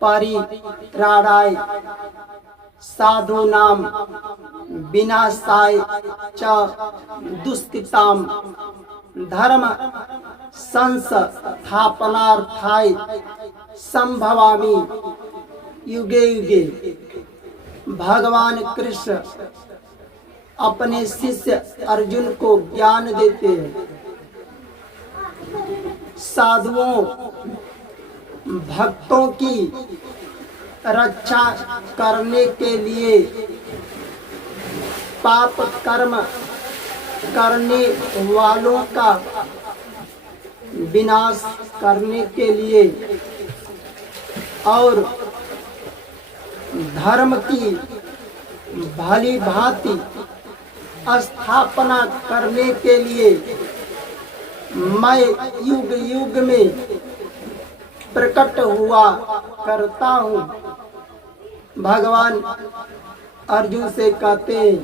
परित्राणाय साधूनां विनाशाय च दुष्कृताम् धर्म संस्थापनार्थाय संभवामि युगे युगे। भगवान कृष्ण अपने शिष्य अर्जुन को ज्ञान देते हैं। साधुओं भक्तों की रक्षा करने के लिए, पाप कर्म करने वालों का विनाश करने के लिए और धर्म की भली भांति स्थापना करने के लिए मैं युग युग में प्रकट हुआ करता हूँ। भगवान अर्जुन से कहते हैं,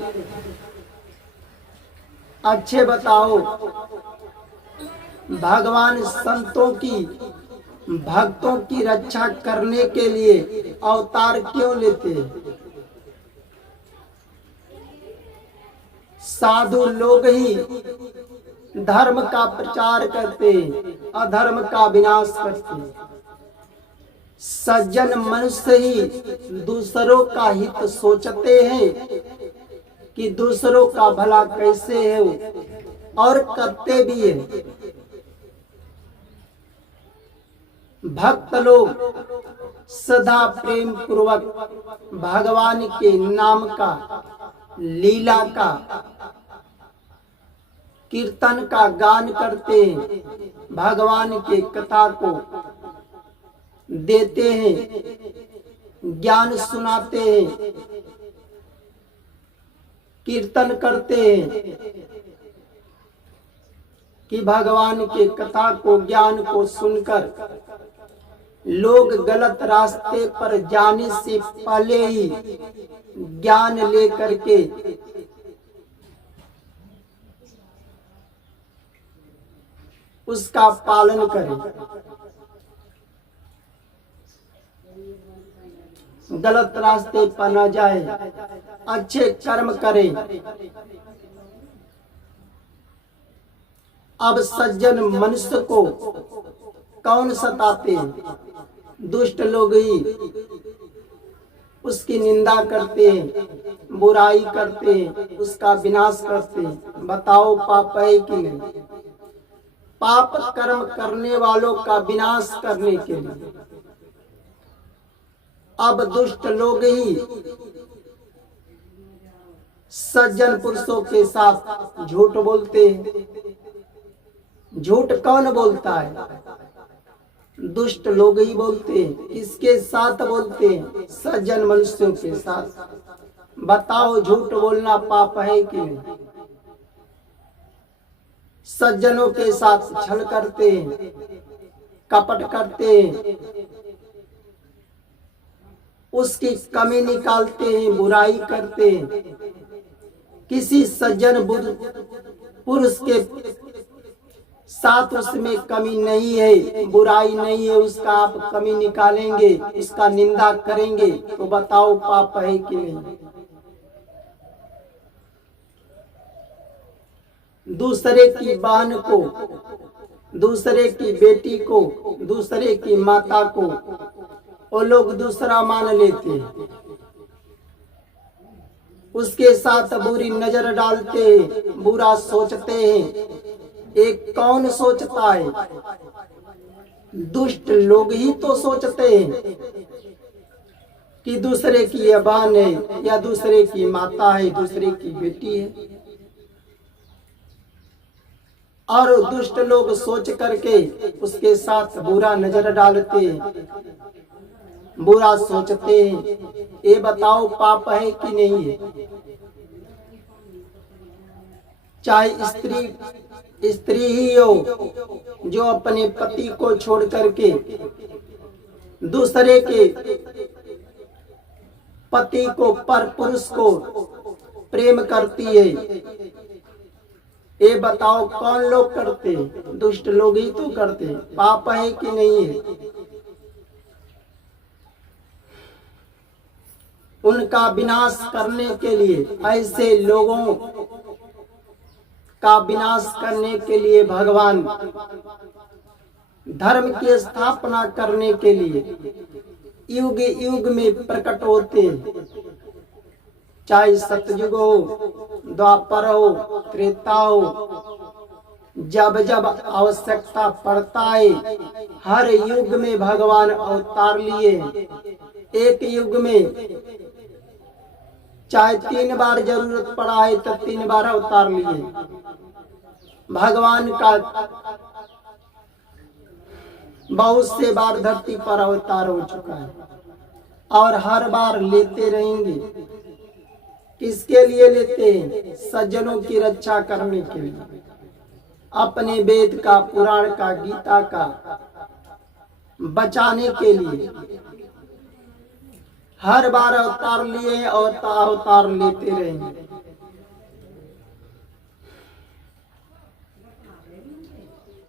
अच्छे बताओ भगवान संतों की भक्तों की रक्षा करने के लिए अवतार क्यों लेते हैं? साधु लोग ही धर्म का प्रचार करते, अधर्म का विनाश करते। सज्जन मनुष्य ही दूसरों का हित सोचते हैं कि दूसरों का भला कैसे है, और करते भी है। भक्त लोग सदा प्रेम पूर्वक भगवान के नाम का, लीला का, कीर्तन का गान करते हैं, भगवान के कथा को देते हैं, ज्ञान सुनाते हैं, कीर्तन करते हैं कि भगवान के कथा को, ज्ञान को सुनकर लोग गलत रास्ते पर जाने से पहले ही ज्ञान लेकर के उसका पालन करें, गलत रास्ते पर न जाए, अच्छे कर्म करें। अब सज्जन मनुष्य को कौन सताते हैं? दुष्ट लोग ही उसकी निंदा करते हैं, बुराई करते हैं, उसका विनाश करते हैं। बताओ पाप है कि नहीं? पाप कर्म करने वालों का विनाश करने के लिए अब दुष्ट लोग ही सज्जन पुरुषों के साथ झूठ बोलते हैं। झूठ कौन बोलता है? दुष्ट लोग ही बोलते हैं। किसके साथ बोलते हैं? सज्जन मनुष्यों के साथ। बताओ झूठ बोलना पाप है कि नहीं? सज्जनों के साथ छल करते हैं, कपट करते हैं, उसकी कमी निकालते हैं, बुराई करते हैं। किसी सज्जन पुरुष के साथ उसमें कमी नहीं है, बुराई नहीं है, उसका आप कमी निकालेंगे, उसका निंदा करेंगे, तो बताओ पाप है कि नहीं? दूसरे की बहन को, दूसरे की बेटी को, दूसरे की माता को वो लोग दूसरा मान लेते हैं, उसके साथ बुरी नजर डालते हैं, बुरा सोचते हैं। एक कौन सोचता है? दुष्ट लोग ही तो सोचते हैं कि दूसरे की यह बहन है, या दूसरे की माता है, दूसरे की बेटी है। और दुष्ट लोग सोच करके उसके साथ बुरा नजर डालते हैं, बुरा सोचते हैं। ये बताओ पाप है कि नहीं है? चाहे स्त्री ही हो जो अपने पति को छोड़ करके दूसरे के पति को, पर पुरुष को प्रेम करती है। ये बताओ कौन लोग करते हैं? दुष्ट लोग ही तो करते हैं। पाप है कि नहीं है? उनका विनाश करने के लिए, ऐसे लोगों का विनाश करने के लिए भगवान धर्म की स्थापना करने के लिए युग युग में प्रकट होते हैं। चाहे सतयुग हो, द्वापर हो, त्रेता हो, जब जब आवश्यकता पड़ता है हर युग में भगवान अवतार लिए। एक युग में चाहे 3 बार जरूरत पड़ा है तो 3 बार अवतार लिए। भगवान का बहुत से बार धरती पर अवतार हो चुका है और हर बार लेते रहेंगे। किसके लिए लेते हैं? सज्जनों की रक्षा करने के लिए, अपने वेद का, पुराण का, गीता का बचाने के लिए। हर बार अवतार लिए और अवतार लेते रहेंगे।